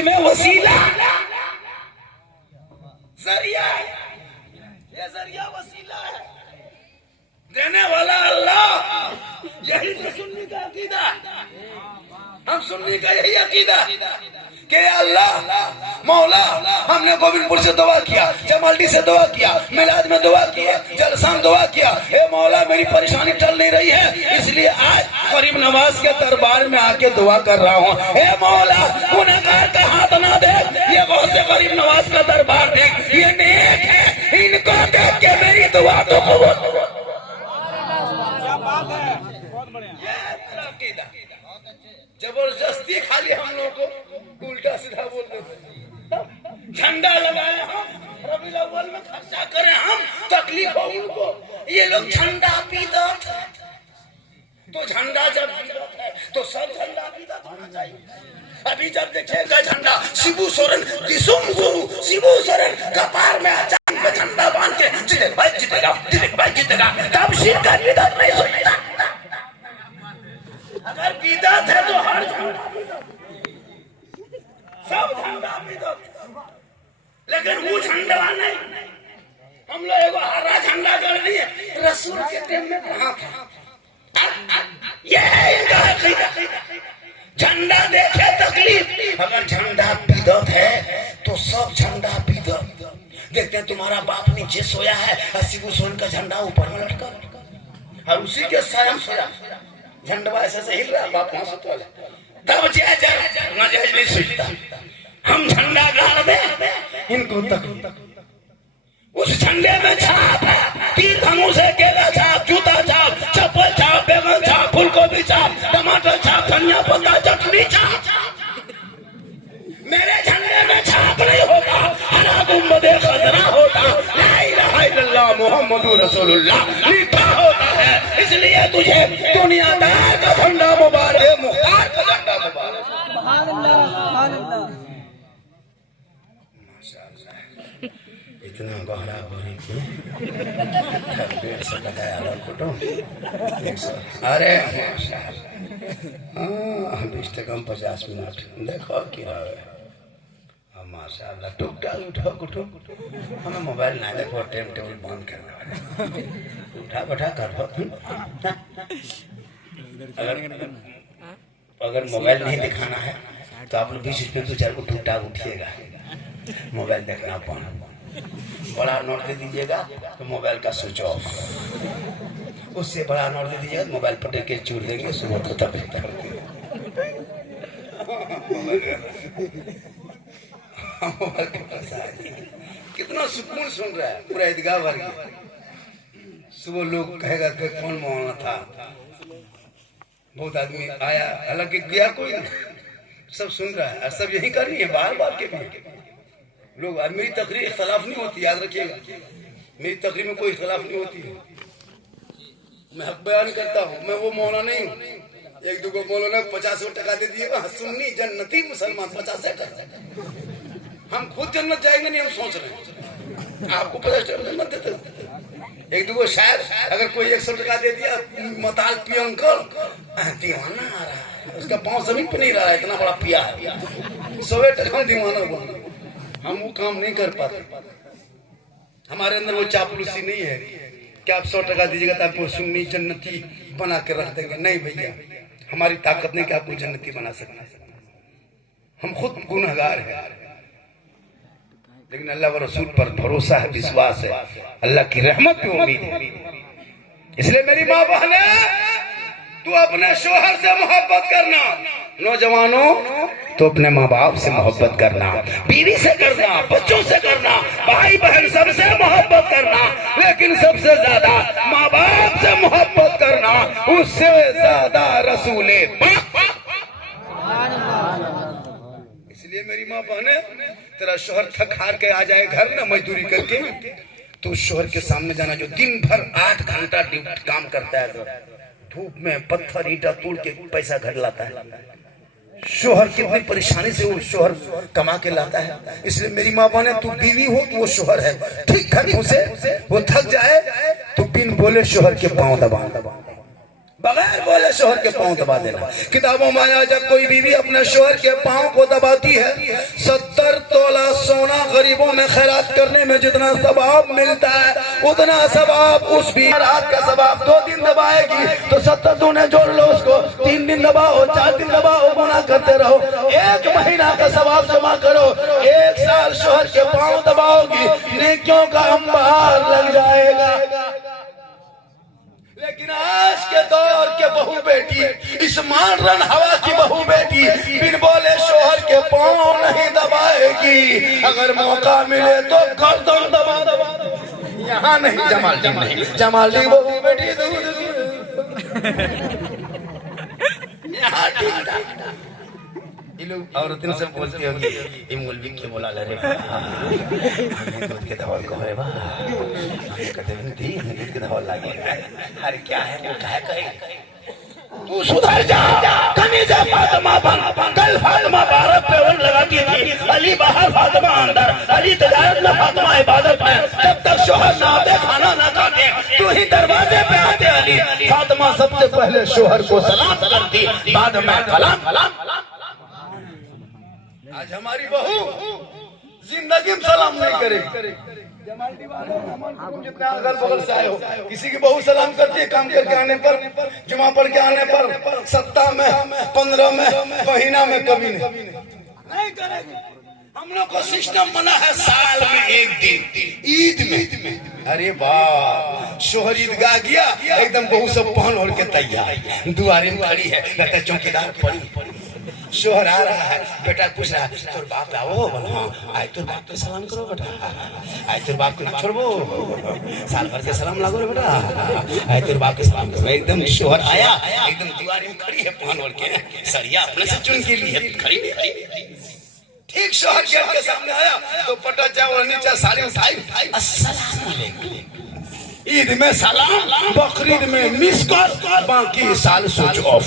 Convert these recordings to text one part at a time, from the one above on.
में वसीला जरिया है, ये जरिया वसीला है, देने वाला अल्लाह। यही तो सुन्नी का अकीदा, हम सुन्नी का यही अकीदा कि अल्लाह मौला, हमने गोविंदपुर से दुआ किया, जमालडी से दुआ किया, मिलाद में दुआ किया, जलसा में दुआ किया, हे मौला मेरी परेशानी टल नहीं रही है, इसलिए आज गरीब नवाज के दरबार में आके दुआ कर रहा हूँ। हे मौला गुनहगार का हाथ ना देख, ये बहुत से गरीब नवाज का दरबार देख, ये नेक है, इनको देख के मेरी दुआ तो कबूल। जबरदस्ती खाली हम लोग को उल्टा सीधा बोल देते, झंडा लगाए हम, रबीउल अव्वल में खर्चा करें हम, तकलीफ हो उनको। ये लोग झंडा बिदअत है, तो झंडा जब बिदअत है तो सब झंडा बिदअत होना चाहिए। अभी जब देखेगा झंडा शिबू सोरेन दिसुम गुरु शिबू सोरेन कपार में अचानक में झंडा बांध के जितेगा भाई जीतेगा, जितेगा भाई जीतेगा, तब शिरक बिदअत नहीं सोचता। अगर बिदअत है तो हर झंडा बिदअत, सब झंडा बिदअत, लेकिन वो झंडा नहीं। हम लोग एगो हरा झंडा कर दिए, रसूल के टाइम में कहाँ था? ये है इनका अकीदा, झंडा देखे तकलीफ। अगर झंडा बिदअत है तो सब झंडा बिदअत। देखते हैं तुम्हारा बाप नीचे सोया है, शिबू सोरेन का झंडा ऊपर में लटका, और उसी के साया सोया, झंडा ऐसे से हिल रहा, बाप वहां सुता है, तब नाजायज नहीं सोचता। हम झंडा गाड़ दे, इनको तक उस झंडे में छाप है, तीर धनुष है, केला छाप, जूता छाप, चप्पल छाप, बैगन छाप, फूलगोभी छाप, टमाटर छाप, धनिया पत्ता, चटनी छाप। मेरे झंडे में छाप नहीं होता, हरा गुंबदे खजरा होता, ला इलाहा इल्लल्लाह मुहम्मदुर रसूलुल्लाह लिखा होता है। इसलिए तुझे दुनियादार का झंडा मुबारक, मुख्तार का झंडा मुबारक। सुभान अल्लाह, सुभान अल्लाह। इतना गहरा गोरी पेड़ से लगाया फोटो, अरे 20 से कम 50 मिनट देखो कि माशाल्लाह टुकटाक उठो, हमें मोबाइल ना देखो, टाइम टेबल बंद करने वाले, उठा बैठा कर। अगर मोबाइल नहीं दिखाना है तो आप लोग 20 में 2-4 को टुकटाक उठिएगा, मोबाइल देखना बंद। बड़ा नोट दे दीजिएगा तो मोबाइल का स्विच ऑफ, उससे बड़ा नोट दे दीजिएगा तो मोबाइल पटेल के चूर देंगे, सुबह तो तब कितना सुकून सुन रहा है पूरा ईदगाह भर गया। सुबह लोग कहेगा कि कौन मौलाना था, बहुत आदमी आया, हालांकि गया कोई नहीं, सब सुन रहा है और सब यही करनी है बार बार के लिए लोग। मेरी तकरीर इख्तलाफ नहीं होती, याद रखिएगा, मेरी तकरीर में कोई इख्तलाफ नहीं होती है, मैं हक बयान करता हूँ, मैं वो मौलाना नहीं हूँ। एक दो मौलाना 50 टका दे दिएगा, सुन्नी जन्नती मुसलमान 50 टका, हम खुद जन्नत जाएंगे नहीं, हम सोच रहे हैं आपको 50 टका जन्नत देते। एक दो शायर अगर कोई 100 टका दे दिया, मताल पियंकर दीवाना आ रहा है, उसका पाँव जमीन पे नहीं रहा है, इतना बड़ा पिया है, 100 टका दीवाना बन। हम वो काम नहीं कर पाते, हमारे अंदर वो चापलूसी नहीं है कि आप 100 टका दीजिएगा तो आपको सुन्नी जन्नती बना के रख देंगे। नहीं भैया, हमारी ताकत नहीं कि आपको जन्नती बना सकना, हम खुद गुनहगार हैं, लेकिन अल्लाह व रसूल पर भरोसा है, विश्वास है, अल्लाह की रहमत पे उम्मीद है। इसलिए मेरी माँ बहने, तू अपने शोहर से मोहब्बत करना, नौजवानों तो अपने माँ बाप से मोहब्बत करना, बीवी से करना, बच्चों से करना, भाई बहन सबसे मोहब्बत करना, लेकिन सबसे ज्यादा माँ बाप से मोहब्बत करना, उससे ज्यादा रसूले पाक। इसलिए मेरी माँ बहने, तेरा शोहर थक हार के आ जाए घर ना मजदूरी करके, तो शोहर के सामने जाना जो दिन भर 8 घंटा ड्यूटी काम करता है, धूप में पत्थर ईंटा तोड़ के पैसा घर लाता है, शोहर कितनी परेशानी से वो शोहर कमा के लाता है। इसलिए मेरी माँ बहने, तू बीवी हो तो वो शोहर है, ठीक घर घुसे, वो थक जाए तो बिन बोले शोहर के पांव दबा, बगैर बोले शोहर के पांव दबा देना। किताबों में आया जब कोई बीवी अपने शोहर के पांव को दबाती है, 70 तोला सोना गरीबों में खैरात करने में जितना सवाब मिलता है उतना सवाब उस भी रात का सवाब 2 दिन दबाएगी तो 70 दूने जोड़ लो उसको, 3 दिन दबाओ, 4 दिन दबाओ, गुना करते रहो, 1 महीना का सवाब जमा करो, 1 साल शोहर के पांव दबाओगी, नेकियों का अंबार लग जाएगा। लेकिन आज के दौर के बहू बेटी, इस मॉडर्न हवा की बहू बेटी बिन बोले शोहर के पांव नहीं दबाएगी। अगर मौका मिले तो गर्दन दबा दबा। यहाँ नहीं, जमालडी नहीं, जमालडी बहू बेटी यहाँ ठीक। लोग औरतों से बोलती होगी ये मौलवी के बोला ले रे दूध के धवल को है कहते दूध के धवल लागे। अरे क्या है वो कहे तू सुधर जा, कमीज़ फातिमा बन। कल फातिमा बाहर पेवन लगाती थी, अली बाहर फातिमा अंदर, अली तजारत में फातिमा इबादत में। जब तक शोहर ना आते खाना ना खाते तू ही दरवाजे पे आते अली। फातिमा सबसे पहले शोहर को सलाम करती, बाद में कलाम। आज हमारी बहू जिंदगी में सलाम नहीं करेगी। जितना अगल बगल से आए हो, किसी की बहू सलाम करती है काम करके आने पर, जुमा पढ़ के आने पर, सप्ताह में, 15 में, महीना में कभी नहीं करेगी। हम लोग को सिस्टम बना है साल में 1 दिन ईद में। अरे वाह, शोहर ईदगाह गया एकदम बहू सब पहन ओढ़ के तैयार दुआरे में खड़ी है, कहते चौकीदार पड़ी। शोहर आ रहा है, बेटा पूछ रहा है तोर बाप आओ, बोलो आए तोर बाप के सलाम करो बेटा, आए तोर बाप को छोड़बो, साल भर के सलाम लागो रे बेटा, आए तोर बाप के सलाम करो। एकदम शोहर आया, एकदम दीवार में खड़ी है पहन ओढ़ के, सरिया अपने से चुन के लिए खड़ी नहीं। ठीक शोहर गेट के सामने आया तो पटा चावल नीचे साड़ी उठाई, अस्सलाम वालेकुम। ईद में सलाम, बकरीद में मिस कॉल, बाकी साल स्विच ऑफ।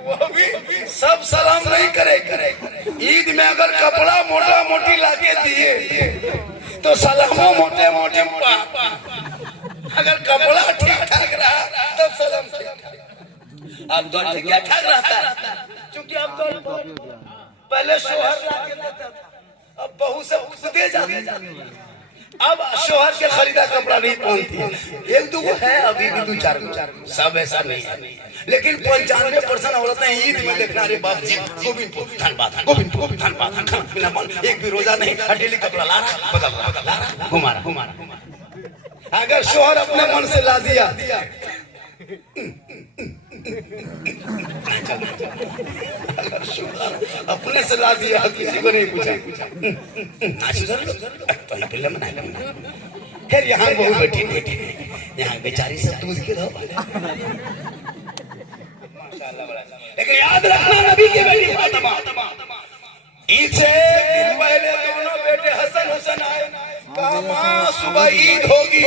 वो भी सब सलाम नहीं करे। ईद में अगर कपड़ा मोटा मोटी लाके दिए तो सलामो मोटे मोटे, अगर कपड़ा ठीक ठाक रहा तब सलाम ठीक। अब दौर से क्या ठाक रहता है, क्योंकि अब दौर पहले शोहर लाके देता था, अब बहू सब खुदे जाते। अब शोहर के खरीदा कपड़ा नहीं पहनती है, 1-2 है अभी भी 2-4, सब ऐसा नहीं है। लेकिन 95% औरतें ईद में देखना, अरे बाप जी गोविंदपुर धनबाद खाना पीना बंद, एक भी रोजा नहीं, डेली कपड़ा ला रहा, बदल रहा, ला रहा, घुमा रहा। अगर शोहर अपने मन से ला दिया अपने से ला दिया, किसी को नहीं पूछा, फिर यहाँ बहु बेटी यहाँ बेचारी से दूध के दो। लेकिन याद रखना नबी की बेटी फातिमा, ईद से 1 दिन पहले दोनों बेटे हसन हुसैन आए, कहा माँ सुबह ईद होगी,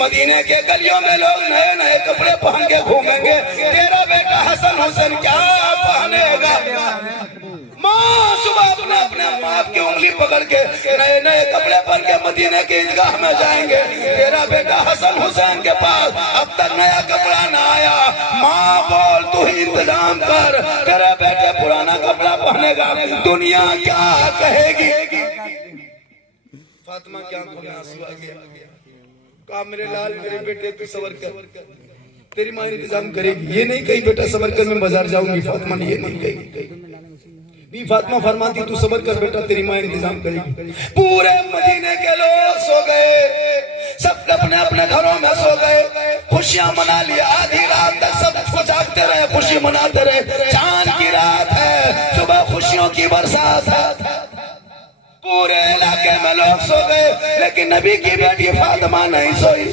मदीने के गलियों में लोग नए नए कपड़े पहन के घूमेंगे, तेरा बेटा हसन हुसैन क्या पहनेगा। माँ सुबह अपने अपने बाप की उंगली पकड़ के नए नए कपड़े पहन के मदीने के ईदगाह में जाएंगे, तेरा बेटा हसन हुसैन के पास अब तक नया कपड़ा न आया। माँ बोल तू ही इंतजाम कर, तेरा बेटे पुराना कपड़ा पहनेगा, दुनिया क्या कहेगी। फातिमा की आंखों में आंसू आ गया, कहा मेरे लाल मेरे बेटे तू सबर कर, तेरी माँ इंतजाम करेगी। ये नहीं कही बेटा सबर कर मैं बाजार जाऊंगी, फातिमा ने ये नहीं कही। फातिमा फरमाती तू सबर कर बेटा तेरी माँ इंतजाम करेगी। पूरे मदीने के लोग सो गए, सब अपने अपने घरों में सो गए, खुशियां मना लिया। आधी रात तक सब जागते रहे, खुशी मनाते रहे। चांद की रात है, सुबह खुशियों की बरसात है, पूरे इलाके में लोग सो गए, लेकिन नबी की बेटी फातिमा नहीं सोई।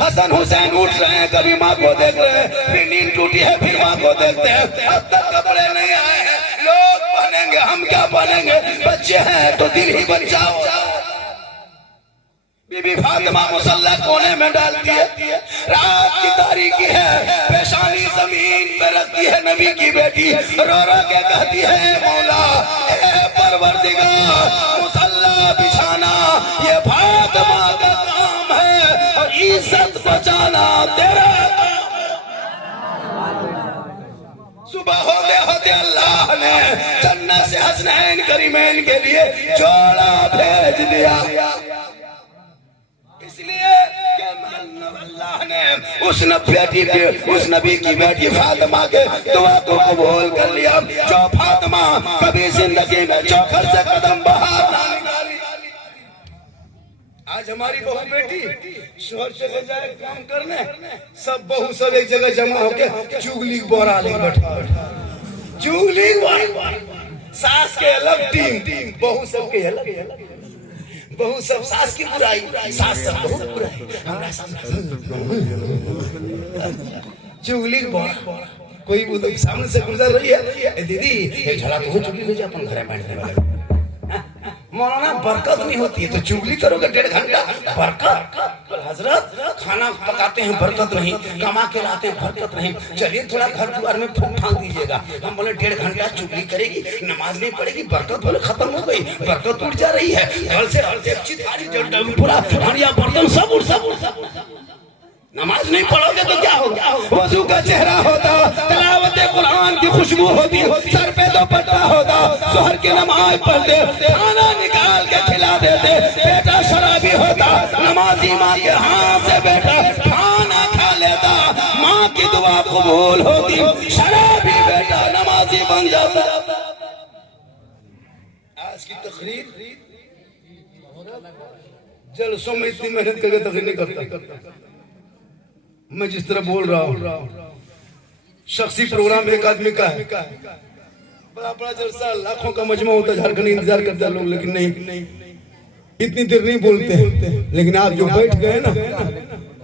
हसन हुसैन उठ रहे हैं, कभी माँ को देख रहे हैं, फिर नींद टूटी है, फिर माँ को देखते हैं। अब तक कपड़े नहीं आए हैं, लोग पहनेंगे, हम क्या पहनेंगे, बच्चे हैं तो दिल ही बचाओ। बीबी फातिमा मुसल्ला कोने में डालती है, रात की तारीकी है, पेशानी जमीन पे रखती है नबी की बेटी, रो रो के कहती है मौला ए परवरदिगार, मुसल्ला बिछाना ये फातिमा का काम है और इज्जत बचाना तेरा काम। सुबह होते अल्लाह ने जन्नत से हसनैन करीमैन के लिए जोड़ा भेज दिया। इसलिए अल्लाह ने उस नबी की बेटी फातिमा के दुआ को कबूल कर लिया। जो फातिमा कभी जिंदगी में चौखट से कदम बाहर ना निकाली, आज हमारी बहू बेटी शोहर चले जाए काम करने, सब बहू सब एक जगह जमा होके चुगली बोरा ले बैठा, चुगली बोरा। सास के अलग टीम, बहू सब के अलग। बहू सब सास की बुराई, सास सब बहू की बुराई, हमारा चुगली बोरा। कोई सामने से गुजर रही है, दीदी एक झला तो चुगली भेजा अपन घर में बैठने वाले। मौलाना बरकत नहीं होती है तो चुगली करोगे 1.5 घंटा बरकत। हजरत खाना पकाते हैं बरकत नहीं, कमा के लाते हैं बरकत नहीं, चलिए थोड़ा घर द्वार में फूक फांक दीजिएगा। हम बोले 1.5 घंटा चुगली करेगी, नमाज नहीं पढ़ेगी, बरकत बोले खत्म हो गई, बरकत उड़ जा रही है। घर से पूरा बर्तन सब नमाज नहीं पढ़ोगे तो क्या होगा? वजू का चेहरा होता, तिलावत कुरान की खुशबू होती, सर पे दुपट्टा होता, जोहर की नमाज पढ़ते, खाना निकाल के खिला देते, बेटा शराबी होता, नमाजी माँ के हाथ से बेटा खाना खा लेता, माँ की दुआ कबूल होती, शराबी बेटा नमाजी बन जाता। आज की तकरीर जलसों में इतनी मेहनत करके तकरीर नहीं करता। मैं जिस तरह बोल रहा हूँ, शख्सी प्रोग्राम एक आदमी का है, बड़ा जलसा, लाखों का मजमा होता, झारखंड इंतजार करता है लोग, लेकिन नहीं, इतनी देर नहीं बोलते हैं। लेकिन आप जो बैठ गए ना,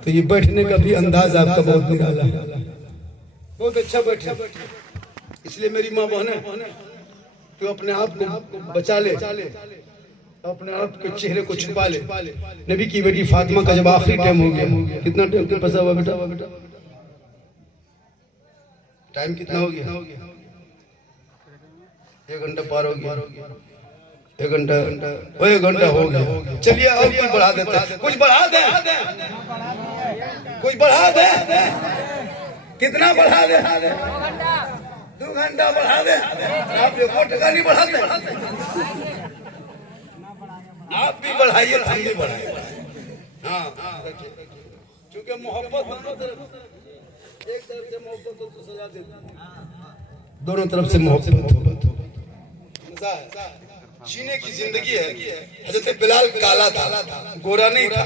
तो ये बैठने का भी अंदाज आपका बहुत निराला, बहुत अच्छा बैठे। इसलिए मेरी माँ बहने, तो अपने आप को बचा ले, अपने आप के चेहरे को छुपा ले। नबी की बेटी फातिमा का जब आखिरी टाइम हो गया, कितना टाइम के फंसा हुआ बेटा? टाइम कितना हो गया? 1 घंटा पार हो गया, 1 घंटा हो गया। चलिए और कुछ बढ़ा देते हैं, कुछ बढ़ा दे, कुछ बढ़ा दे। कितना बढ़ा दे? 2 घंटा बढ़ा दे। आप देखो टका नहीं बढ़ाते, आप भी बढ़ाइए, हम भी बढ़ाइए। हाँ, क्योंकि मोहब्बत दोनों तरफ, एक तरफ से मोहब्बत हो तो सजा देती, दोनों तरफ से मोहब्बत हो। मजा है। जीने की जिंदगी है। हजरत बिलाल काला था, गोरा नहीं था,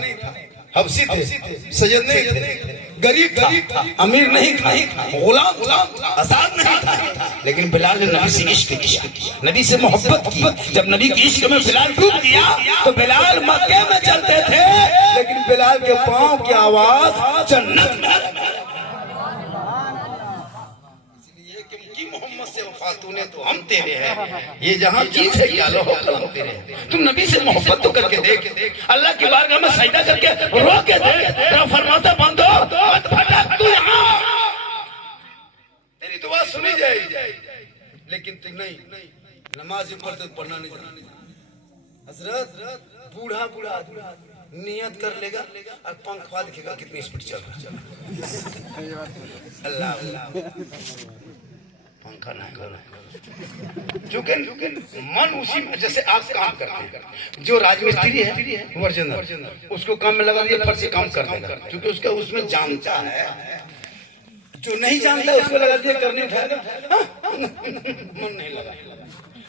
हबशी थे, सैयद नहीं थे, गरीब था, अमीर नहीं था, गुलाम था, आजाद नहीं था, लेकिन बिलाल ने नबी से इश्क किया, नबी से मोहब्बत की। जब नबी के इश्क में बिलाल डूब गया तो बिलाल मक्के में चलते थे, लेकिन बिलाल के पांव की आवाज जन्नत में। मोहम्मद से वफा तूने तो हम तेरे हैं, ये जहां चीज है क्या लो कलम तेरे हैं। तुम नबी से मोहब्बत तो करके देख, अल्लाह की बारगाह में सजदा करके रो के देख, फरमाता बंदो मत भटक, तू यहाँ, तेरी दुआ सुनी जाएगी। लेकिन तुम नहीं, नमाज पढ़ते पढ़ना नहीं जाना। हजरत बूढ़ा नियत कर लेगा और पंखवा दिखेगा कितनी स्पीड चल रहा है। अल्लाह पंखा नहीं, चूंकि मन उसी में, जैसे आप काम करते हैं, जो राजमिस्त्री है वर्जनर, उसको काम में लगा दिया, फट से काम कर देगा, क्योंकि उसका उसमें जानता है। जो नहीं जानता है उसको लगा दिया करने उठाएगा, मन नहीं लगा।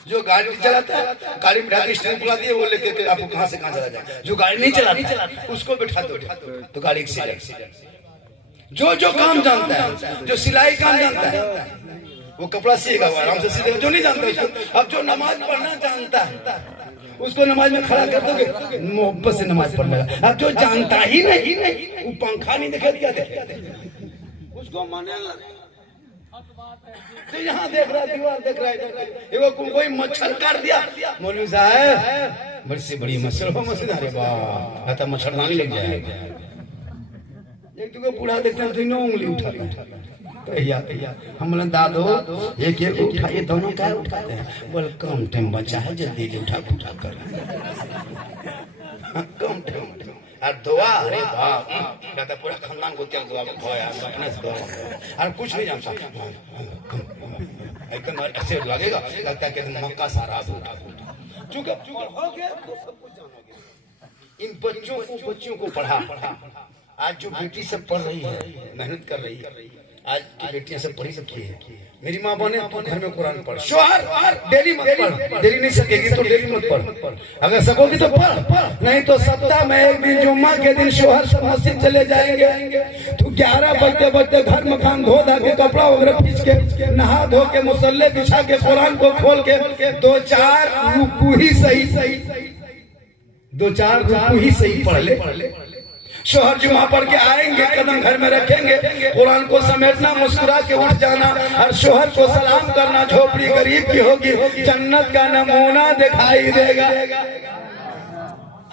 जो गाड़ी चलाता है, गाड़ी में ढाकी स्टेरिंग बुला दिए, वो लेके आपको कहां से कहां चला जाए। जो गाड़ी नहीं चलाता उसको बिठा दो तो गाड़ी एक्सीडेंट। जो काम जानता है, जो सिलाई काम जानता है, वो कपड़ा सीएगा, आराम से सीधे। जो नहीं जानता उसको, अब जो नमाज पढ़ना जानता है उसको नमाज में खड़ा कर दोगे, मोहब्बत से नमाज पढ़ लेगा। अब जो जानता ही नहीं, वो पंखा नहीं दिखा दिया उसको माने तो यहाँ देख रहा है, दीवार देख रहा है, कोई मच्छर काट दिया, मौलवी साहब बड़ी से बड़ी मच्छर हो, मच्छर, अरे वाह मच्छरदानी लग जाएगा। एक तो बूढ़ा देखते हैं तो उंगली उठाता है, हम बोले दादो एक उठाइए, दोनों क्या उठाते हैं? बोले कम टाइम बचा है, जल्दी उठा कर कम टाइम। और दुआ, अरे बाप, कहता पूरा खानदान को तेल दुआ खोया, अपने से दुआ, और कुछ नहीं जानता, एकदम ऐसे लगेगा, लगता है कि मक्का सारा चुका हो गया तो सब कुछ जानोगे। इन बच्चियों को पढ़ा, आज जो बेटी सब पढ़ रही है, मेहनत कर रही है, आज की बेटियां सब पढ़ी लिखी है। मेरी माँ बने तो घर में कुरान पढ़, शोहर डेली मत पढ़, डेली नहीं सकेगी तो डेली मत पढ़, अगर सकोगी तो पढ़, नहीं तो सप्ताह में एक दिन जुम्मा के दिन शोहर सब मस्जिद चले जाएंगे, तो 11 बजते बजते घर मकान धो धा के कपड़ा वगैरह खींच के नहा धो के मुसल्ले बिछा के कुरान को खोल के 2-4 रुकू ही सही 2-4 रुकू ही सही पढ़ ले। शोहर जुमा पढ़ के आएंगे, कदम घर में रखेंगे, कुरान को समेटना, मुस्कुरा के उठ जाना और शोहर को सलाम करना। झोपड़ी गरीब की होगी, जन्नत का नमूना दिखाई देगा।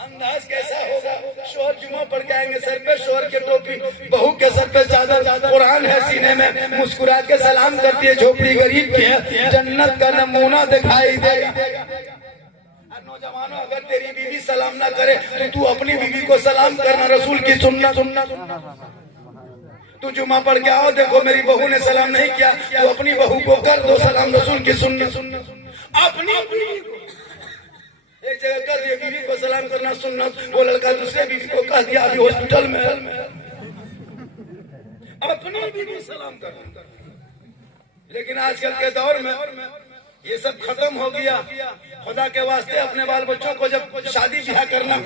अंदाज कैसा होगा? शोहर जुमा पढ़ के आएंगे, सर पे शोहर की टोपी, बहू के सर पे चादर, कुरान है सीने में, मुस्कुरा के सलाम करती है, झोपड़ी गरीब की है, जन्नत का नमूना दिखाई देगा। नौजवानों, अगर तेरी बीवी सलाम ना करे तो तू अपनी बीवी को सलाम करना, रसूल की सुन्नत। तू जुमा पढ़ के आओ, देखो मेरी बहू ने सलाम नहीं किया, तो अपनी बहू को कर दो सलाम, रसूल की सुन्नत। अपनी एक जगह कर दिया बीवी को सलाम करना सुन्नत, वो लड़का दूसरे बीवी को कह दिया अभी हॉस्पिटल में, अपनी बीवी सलाम करना। लेकिन आजकल के दौर में ये सब खत्म हो गया। खुदा के वास्ते अपने बाल बच्चों को जब शादी ब्याह करना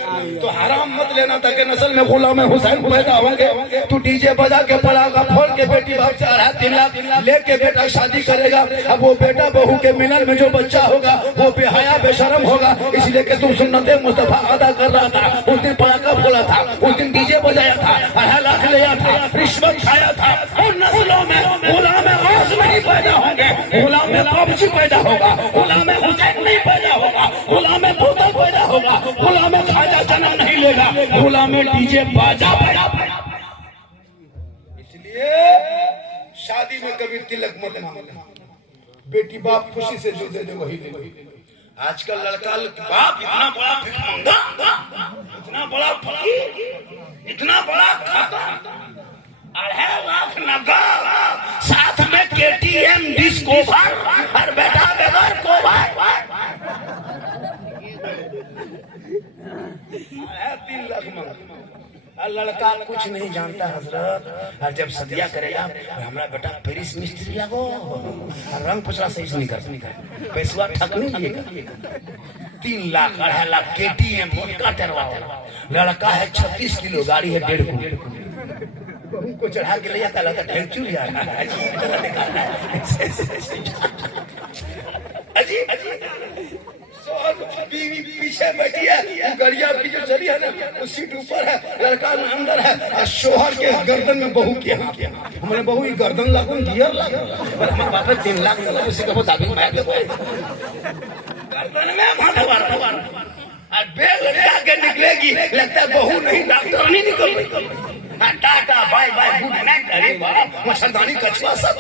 तो हराम मत लेना, ताकि नस्ल में गुलाम हुसैन पैदा होंगे। तू डीजे बजा के पड़ाका फोड़ के बेटी बाप से 2.5-3 लाख लेके बेटा शादी करेगा। अब वो बेटा बहू के मिलन में जो बच्चा होगा वो बेहया बेशरम होगा, इसलिए कि तू सुन्नते मुस्तफा अदा कर रहा था। उस दिन पड़ाका फोड़ा था, उस दिन डीजे बजाया था, 2.5 लाख लिया था, रिश्वत खाया था। और नस्लों में गुलाम गौस नहीं पैदा होंगे, गुलाम बाबूजी पैदा होगा, गुलाम हुसैन नहीं पैदा होगा, गुलाम बोतल पैदा होगा, गुलाम खाजा जन्म नहीं लेगा, गुलाम डीजे बाजा पैदा। इसलिए शादी में कभी तिलक मत मांगना, बेटी बाप खुशी से जो दे दे वही ले। आजकल लड़का बाप इतना बड़ा भिखमंगा, इतना बड़ा फकीर, इतना बड़ा खाता, 2.5 लाख नगद, साथ में KTM डिस्को और बेटा बेगर को 3 लाख मांगा। लड़का कुछ नहीं जानता हजरत, और जब सदिया करेगा हमारा बेटा पेरिस मिस्त्री लगो, रंग पुछड़ा सही से नहीं कर, पैसा ठक नहीं लिएगा। 3 लाख 2.5 लाख KTM मोटका टरवा, लड़का है 36 किलो, गाड़ी है 1.5 को चढ़ा के ले जाता, लगता ढेंचू जा रहा है। बीवी पीछे बैठी है, गड़िया की जो चली है ना, वो सीट ऊपर है, लड़का अंदर है, और शोहर के गर्दन में बहू किया। हमारे बहू ही गर्दन लागू गियर लागू, हमारे बाप 3 लाख उसी का बता गर्दन में बेल लगा के निकलेगी, लगता है बहू नहीं डॉक्टर नहीं निकल रही। Tata bye bye good night, अरे वाह मच्छरदानी कछुआ सब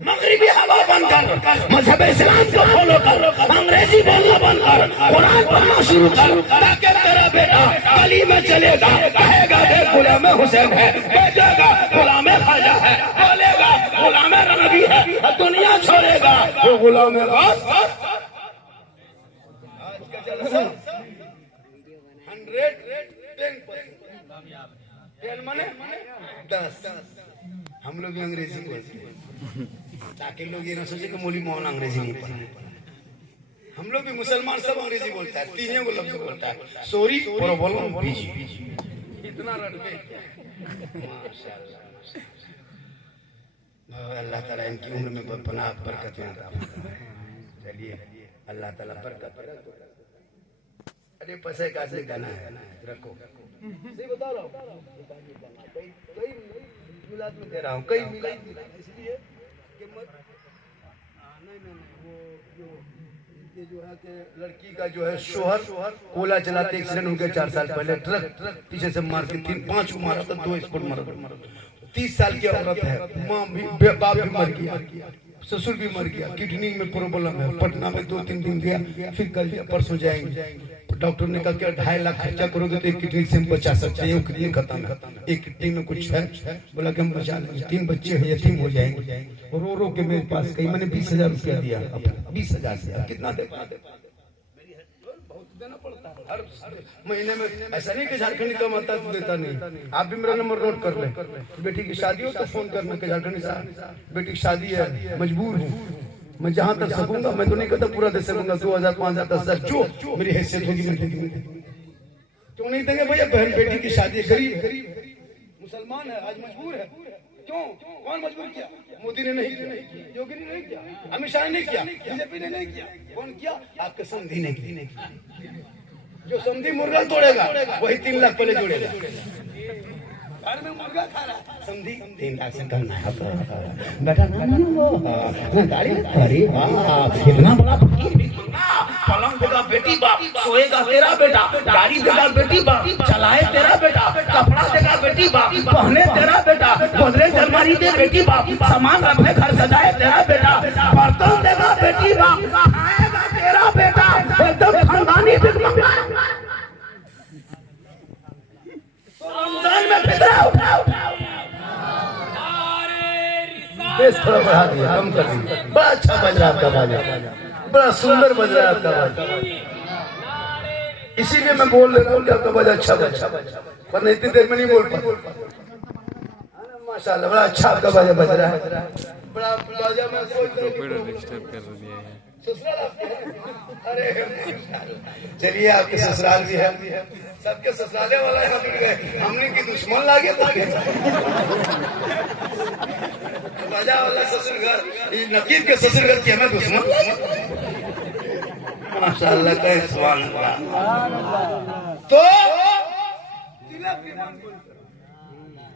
मगरिबी हवा बंद कर, मजहब इस्लाम को फॉलो कर, अंग्रेजी बोलना बंद कर, कुरान पढ़ना शुरू कर, ताकि तेरा बेटा गली में चलेगा, कहेगा देख गुलाम हुसैन है, बेचेगा गुलाम खाजा है, बोलेगा गुलाम रनवी है, दुनिया छोड़ेगा वो गुलाम गौस। आज का जलसा 110 माने 10। हम लोग भी अंग्रेजी बोलते हैं ताकि लोग ये ना सोचे कि मौली मोहन अंग्रेजी नहीं पढ़ा। हम लोग भी मुसलमान सब अंग्रेजी बोलता है, 3 को लफ्ज बोलता है, सॉरी प्रॉब्लम बीजी, इतना रटते। अल्लाह ताला इनकी उम्र में पनाह बरकत में अता फरमाए। चलिए अल्लाह ताला बरकत। अरे पैसे का से गाना है रखो, सही बता रहा हूँ, कई मिलाद में दे रहा हूँ, कई मिलाद इसलिए कि नहीं वो जो है कि लड़की का जो है शोहर कोला चलाते एक्सीडेंट हो गया 4 साल पहले, ट्रक पीछे से मार के 3-5 को मारा था, 2 स्पॉट मारा। 30 साल की औरत है, माँ भी बाप भी मर गया, ससुर भी मर गया, किडनी में प्रॉब्लम है, पटना में 2-3 दिन गया, फिर कल परसों जाएंगे। डॉक्टर ने कहा कि 2.5 लाख खर्चा करोगे तो एक किडनी से हम बचा सकते हैं, किडनी खत्म है, एक किडनी में कुछ है। बोला कि हम बचा लेंगे, 3 बच्चे हैं यतीम हो जाएंगे। और रो रो के मेरे पास कही, मैंने 20,000 रुपया दिया, 20,000 दिया, कितना देना पड़ता है हर महीने में। ऐसा नहीं कि झारखंडी कमाता तो देता नहीं। आप भी मेरा नंबर नोट कर लें, बेटी की शादी हो तो फोन करना कि झारखंडी साहब बेटी की शादी है, मजबूर हूँ, मैं जहां तक सकूंगा, मैं तो नहीं कहता पूरा दे सकूंगा, 2,000 5,000 10,000 जो मेरी हैसियत होगी मैं देंगे। क्यों नहीं देंगे भैया? बहन बेटी की शादी, गरीब मुसलमान है, आज मजबूर है। क्यों? कौन मजबूर किया? मोदी ने नहीं किया, योगी ने नहीं किया, अमित शाह ने नहीं किया, बीजेपी ने नहीं किया, कौन किया? आपके समधी ने किया। जो समधी मुर्गा तोड़ेगा वही 3 लाख पहले जोड़ेगा। घर में मुर्गा खा रहा समधी 3 लाख से कम नहीं बेटा, ना गाड़ी अरे वाह, इतना बड़ा फकीर भी पलंग देगा बेटी बाप, सोएगा तेरा बेटा, गाड़ी देगा बेटी बाप, चलाए तेरा बेटा, कपड़ा देगा बेटी बाप, पहने तेरा बेटा, गोदरेज अलमारी दे बेटी बाप, सामान रखने घर सजाए तेरा बेटा, बर्तन देगा बेटी बाप, खाएगा तेरा बेटा, एकदम खानदानी बिगमंगा। रमजान में फितरा उठाओ, बेस थोड़ा बढ़ा दिया, कम कर दिया। बड़ा अच्छा बज रहा आपका बाजा, बड़ा सुंदर बज रहा है आपका बाजा, इसीलिए मैं बोल रहा हूँ कि आपका बाजा अच्छा बजा, वरना इतनी देर में नहीं बोल पाता। माशाल्लाह बड़ा अच्छा आपका बाजा बज रहा है, बड़ा बाजा में अरे चलिए आपके ससुराल भी है, सबके ससुराले वाला यहाँ जुड़ गए, हमने की दुश्मन लागे तो बाजा वाला ससुर घर, नकीब के ससुर घर की हमें दुश्मन लागे। माशाल्लाह का सुभान अल्लाह। तो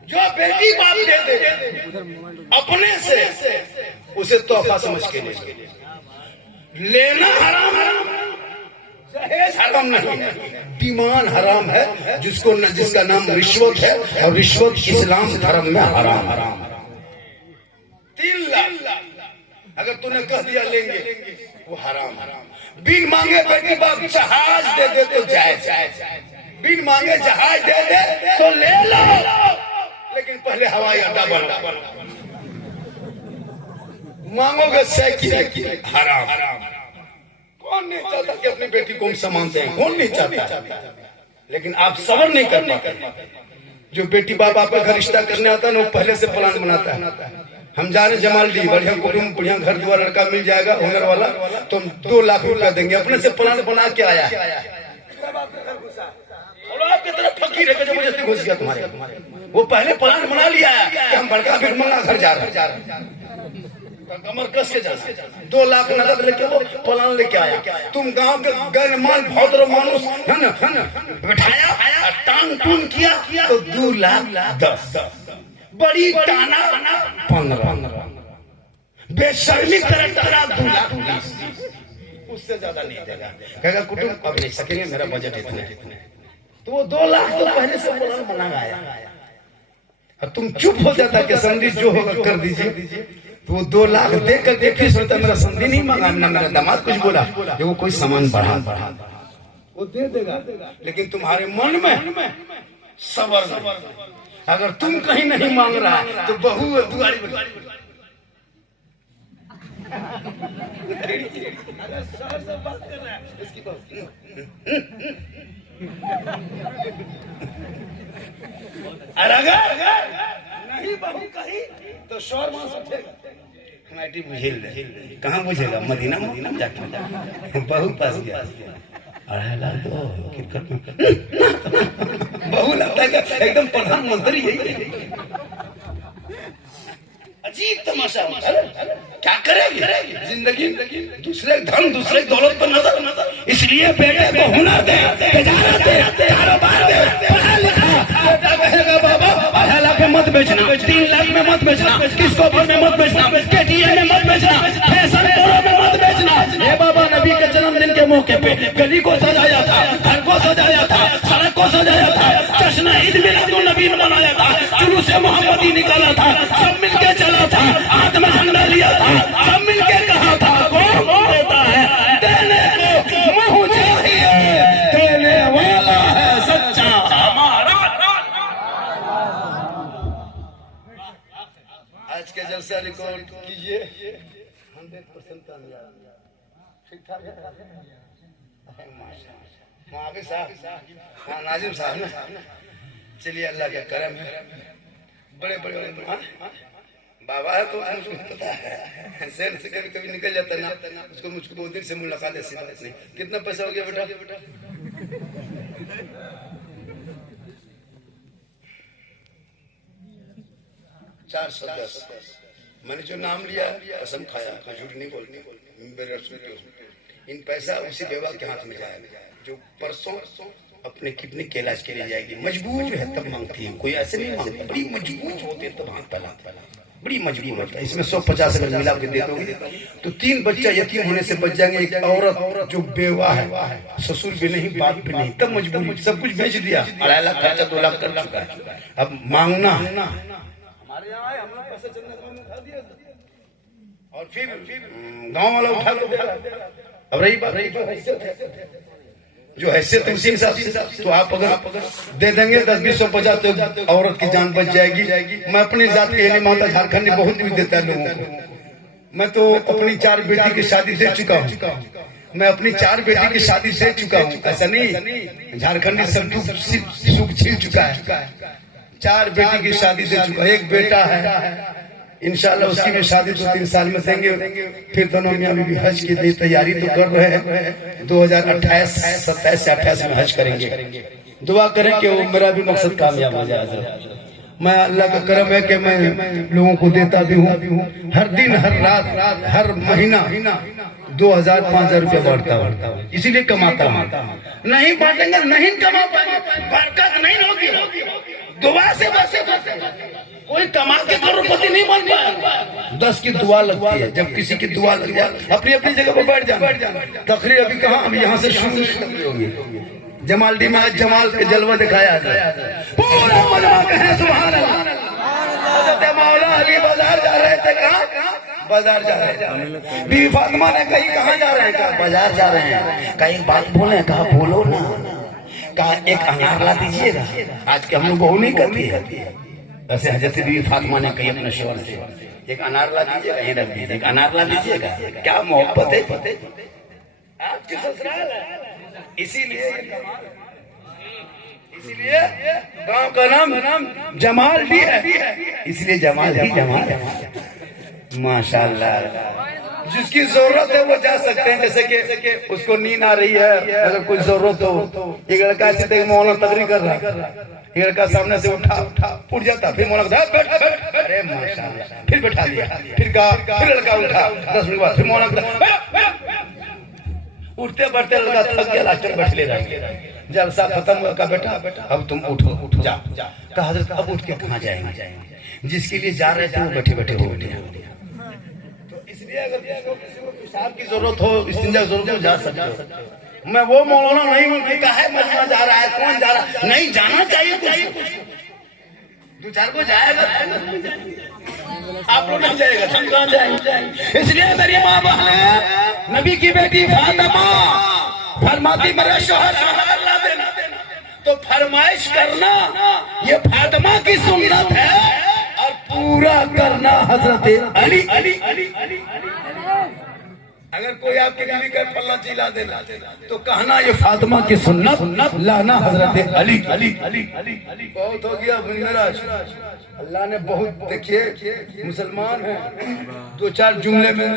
जो बेटी बाप दे दे अपने से, उसे तोहफा समझ के लेना हराम है, दहेज हराम नहीं है, डिमांड हराम है, जिसका नाम रिश्वत है, और रिश्वत इस्लाम धर्म में हराम। 3 लाख अगर तूने कह दिया लेंगे वो हराम। बिन मांगे बेटी बाप जहाज दे दे तो जायज, बिन मांगे जहाज दे दे तो ले लो, लेकिन पहले हवाई अड्डा बनो। मांगोगे साइकिल, हराम। कौन नहीं चाहता कि अपनी बेटी को हम सम्मान दें? कौन नहीं चाहता? लेकिन आप सब्र नहीं कर पाते। जो बेटी बाप आपका घर रिश्ता करने आता है ना, वो पहले से प्लान बनाता है। हम जा रहे जमाल डी, बढ़िया कुटुंब, बढ़िया घर द्वार, लड़का मिल जाएगा हुनर वाला, तो हम 2 लाख रुपया देंगे। अपने से प्लान बना के आया है, आपकी तरफ फकीर है जो मुझे घुस गया तुम्हारे। वो पहले प्लान बना लिया है कि हम बड़का भिखमंगा घर जा रहे हैं, कमर कस के जा, 2 लाख नगद लेके वो प्लान लेके आया। तुम गांव के गैरमाल भौतर मानुस है ना बिठाया, टांग टून किया तो 2 लाख 10, बड़ी टाना 15, बेशर्मी तरह 2 लाख 20, उससे ज्यादा नहीं देगा। कहेगा कुटुंब अब नहीं सकेंगे, मेरा बजट इतना है। तो वो 2 लाख तो पहले से प्लान बना आया, और तुम चुप हो जाता कि समझी जो होगा कर दीजिए। तो वो 2 लाख दे करके फिर सोचता मेरा समझी नहीं मांगा, ना मेरा दामाद कुछ बोला, कि वो कोई सामान बढ़ा वो दे देगा। लेकिन तुम्हारे मन में सबर नहीं। अगर तुम कहीं नहीं मांग रहा है तो बहू दुआरी बात कर रहा है इसकी बहू अगर नहीं बहू कही तो शोर मां उठेगा। कहाँ बुझेगा? मदीना में जाके बहू पास गया, 2.5 लाख दो क्रिकेट में बहू लगता है एकदम प्रधानमंत्री है। अजीब तमाशा होता है। क्या करेगी जिंदगी? दूसरे धन दूसरे दौलत पर नजर, इसलिए बेटे को हुनर दे, तिजारत दे, कारोबार दे, पढ़ा लिखा। बेटा कहेगा बाबा 2.5 लाख में मत बेचना, 3 लाख में मत बेचना, किसको में मत बेचना, केटीएम में मत बेचना, फैशन में मत बेचना। हे बाबा नबी के जन्मदिन के मौके पे गली को सजाया था, घर को सजाया था, सड़क को सजाया था, जश्न ईद मिलादुन नबी मनाया था, जुलूस मोहम्मदी निकाला था, सब मिलके चला था, हाथ में झंडा लिया था, सब मिलके कहा था कौन देता है देने को मुँह चाहिए, 100% कामयाब, ठीक ठाक है। माशाल्लाह साहब, हाँ नाजिम साहब ना, चलिए अल्लाह का करम है, बड़े बड़े बाबा है तो मुझको पता है, शहर से कभी कभी निकल जाता ना, उसको मुझको बहुत दिन से मुलाकात ऐसी बात नहीं। कितना पैसा हो गया बेटा? 410। मैंने जो नाम लिया कसम खाया, झूठ नहीं बोलनी, इन पैसा उसी बेवा के हाथ में जाएगा जो परसों अपने किडनी के इलाज के लिए जाएगी। मजबूर है तब मांगती है, कोई ऐसे नहीं मांगता, बड़ी मजबूर होते हैं तब हाथ फैलाते, बड़ी मजबूर होता है। इसमें 150 अगर मिला के दे दोगे तो 3 बच्चा यतीम होने से बच जाएंगे। एक औरत जो बेवा है, ससुर भी नहीं बाप भी नहीं, तब मजबूरी, सब कुछ बेच दिया, 2.5 लाख खर्चा 2 लाख कर चुका है। अब मांगना हमारे यहाँ हम लोग पैसा चंदा में उठा दिया और फिर गाँव वाला उठा लो। अब रही बात जो हैसियत है उसी हिसाब से, तो आप अगर दे देंगे 10, 20, 150 तो औरत की जान बच जाएगी। मैं अपनी जात के नहीं मानता, झारखंड ने बहुत कुछ देता है लोगों को। मैं तो अपनी 4 बेटी की शादी दे चुका हूँ, मैं अपनी 4 बेटी की शादी दे चुका हूँ। ऐसा नहीं झारखंडी सब सुख छीन चुका है, 4 बेटी की शादी दे चुका। एक बेटा है, इंशाल्लाह उसकी भी शादी 2-3 साल में देंगे। फिर दोनों मियां बीवी हज की लिए तैयारी तो कर रहे हैं, 2028, 27 या 28 में हज करेंगे। दुआ करें कि वो मेरा भी मकसद कामयाब हो जाए। मैं अल्लाह का करम है कि मैं लोगों को देता भी हूँ, हर दिन, हर रात, हर महीना 2000-5000 रुपया बांटता हूँ, इसीलिए कमाता हूँ। नहीं बांटेंगे नहीं कमा पाएंगे, बरकत नहीं होगी। दुआ से बस कोई कमा के करोड़पति नहीं बन पाएगा, 10 की दुआ लगती है। जब किसी की दुआ लग जाए अपनी अपनी जगह पर बैठ जाना। तकरीर अभी कहाँ, अभी यहाँ से शुरू होगी। जमालडी में आज जमाल के जलवा दिखाया जाए, पूरा मजमा कहे सुभान अल्लाह। हज़रत मौला अली बाजार जा रहे थे, कहाँ बाजार जा रहे हैं। बीवी फातिमा ने कही कहाँ जा रहे हैं? कहा बाजार जा रहे हैं। कहा एक बात बोले, कहा बोलो ना। कहा एक अनार ला दीजिएगा, आज के हम लोग बहू नहीं करती है। ऐसे हजरत बीवी फातिमा ने कही अपने शोहर से, एक अनार ला दीजिएगा, ये रख दीजिए, एक अनार ला दीजिएगा। क्या मोहब्बत है आपके ससुराल है। इसीलिए गांव का नाम जमाल भी है, इसलिए जमाल ही जमाल। माशाल्लाह, जिसकी जरूरत है वो जा सकते हैं। जैसे कि उसको नींद आ रही है, अगर कुछ जरूरत हो, एक लड़का ऐसे मौलाना तकरीर कर रहा है, एक लड़का सामने से उठ जाता, फिर मौलाना अरे माशाल्लाह, फिर बैठा दिया, फिर लड़का उठा, 10 मिनट बाद फिर मौलाना उठते बैठते लड़का थक गया, लास्ट में बैठ ले जाएंगे। जलसा खत्म हुआ, का बेटा अब तुम उठो जा। कहा हजरत अब उठ के कहाँ जाएंगे? जिसके लिए जा रहे थे वो बैठे बैठे हो गया। इसलिए अगर किसी को पेशाब की जरूरत हो, इस्तिंजा की जरूरत हो, जा सकते हो। मैं वो मौलाना नहीं हूँ कि कहा मजमा जा रहा है, कौन जा रहा है, नहीं जाना चाहिए। कुछ 2-4 को जाएगा, आप लोग नहीं जाएगा, हम कहाँ जाएंगे? इसलिए मेरी माँ बहन, नबी की बेटी फातिमा फरमाती मेरा शौहर अनार ला देना, तो फरमाइश करना ये फातिमा की सुन्नत है और पूरा करना हजरत अली। अगर कोई आपके बीवी का फल्ला चिल्ला देना तो कहना ये फातिमा की सुन्नत, लाना हजरत अली। बहुत हो गया मेरा, अल्लाह ने बहुत, देखिए मुसलमान है, 2-4 जुमले में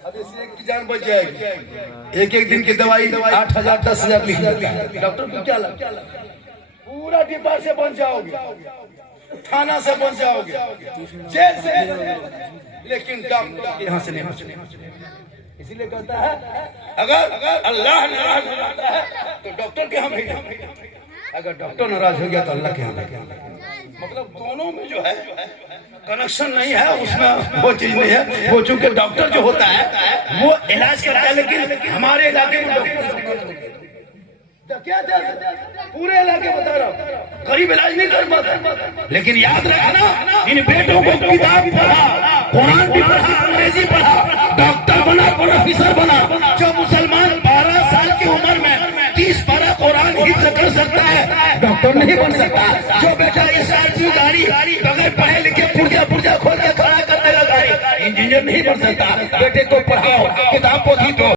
अब इस एक की जान बच जाएगी। एक दिन की दवाई 8,000 10,000 लिख देता है। डॉक्टर को क्या लगा, पूरा डिब्बा से बच जाओगे, थाना से बच जाओगे, जेल से, लेकिन डॉक्टर यहाँ से नहीं बचने। इसीलिए कहता है अगर अल्लाह नाराज हो जाता है तो डॉक्टर के यहाँ भेजा, अगर डॉक्टर नाराज हो गया तो अल्लाह के यहाँ भेजा। मतलब दोनों में जो है कनेक्शन नहीं है, उसमें वो चीज नहीं है। वो चूंकि डॉक्टर जो होता है वो इलाज करता है, लेकिन हमारे इलाके में डॉक्टर क्या पूरे इलाके बता रहा हूँ, गरीब इलाज नहीं कर पाता। लेकिन याद रखना, इन बेटों को किताब पढ़ा, कुरान भी पढ़ा, अंग्रेजी पढ़ा, डॉक्टर बना, प्रोफेसर बना। जो मुसलमान 12 साल की उम्र में 30 पारा कुरान हिफ्ज़ कर सकता है, डॉक्टर नहीं बन सकता। जो बेटा इस गाड़ी बगैर पढ़े लिखे पुर्जा खोल के खड़ा कर देगा गाड़ी, नहीं बढ़ सकता। बेटे को पढ़ाओ, किताब पोथी दो।